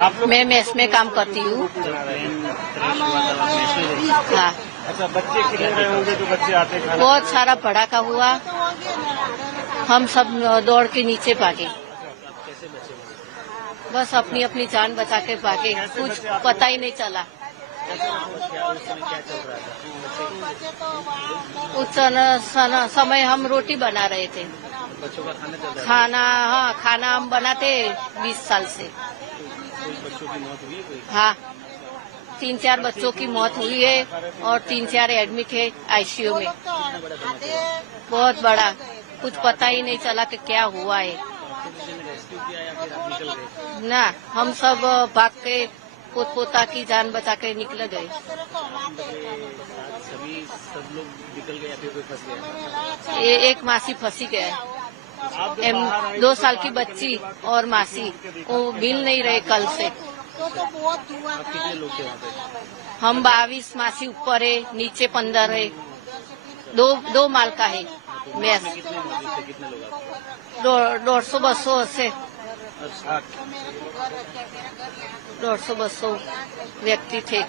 आप लोग मैं मेस में काम करती हूँ। हाँ, अच्छा, बच्चे कितने रहे होंगे जो बच्चे आते खाना? बहुत सारा भड़ाका हुआ, हम सब दौड़ के नीचे भागे, बस अपनी अपनी जान बचा के भागे, कुछ पता ही नहीं चला। उस समय हम रोटी बना रहे थे। बच्चों का खाना चल रहा है? खाना, हाँ, खाना हम बनाते 20 साल से। कोई बच्चों की मौत हुई है कोई? हाँ, 3-4 बच्चों की मौत हुई है और 3-4 एडमिट है आईसीयू में। बहुत बड़ा, कुछ पता ही नहीं चला कि क्या हुआ है। किसी ने रेस्क्यू किया या फिर आप निकल गए? ना, हम सब भाग के पोता की जान बचा के निकल गए। सभी सब लोग निकल गए या फिर कोई फंस गया? एक मासी फंसी गया है, आप जब बाहर आए 2 साल की बच्ची और मासी, वो मिल नहीं रहे कल से। आप कितने लोग थे वहाँ पे? हम 22 मासी ऊपर है, नीचे 15 है, दो माल का है मैस। कितने मौजूद थे, कितने लोग आप? 150-200 से अच्छा, 150-200 व्यक्ति थे।